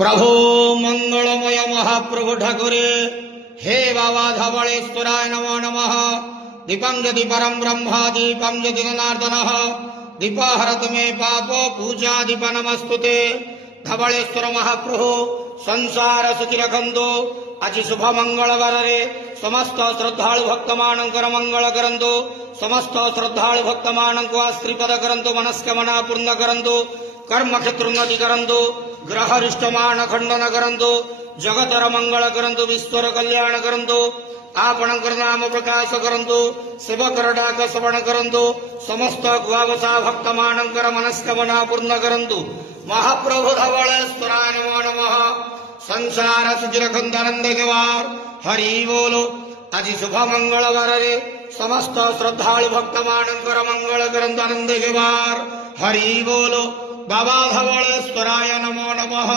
प्रभो मंगलमय महाप्रभु ठाकुरे हे बाबा धवलेश्वराय नमो नमः। दीपं यदि परम ब्रह्मा दीपं यदि जनार्दन दीपहरत मे पापो पूजा दीप नमस्तुते। धवलेश्वर महाप्रभु संसार सुखी रखंतु। आज शुभ मंगलवार समस्त श्रद्धालु भक्त मानकर मंगल करंतु। समस्त श्रद्धालु भक्त मानक आश्रीपद करंतु। मनस्कामना पूर्ण करंतु। कर्म क्षेत्र उन्नति करंतु। ग्रह रिष्टमान खंडन करंतु। जगतर मंगल करंतु। विश्वर कल्याण करंतु। आपणकर नाम प्रकाश करंतु। सेवकर डाक श्रवण करंतु। समस्त गुआवसा भक्त मानकर मनस्कामना पूर्ण करंतु। महाप्रभु धवलेश्वराय नमो नमः। संसार सुखी रखंतु आनंद केवार हरि बोलो। आज शुभ मंगलवार समस्त श्रद्धालु भक्त मानकर मंगल करंतु आनंद केवार हरि बोलो। बाबा धवलेश्वराय नमो नमः।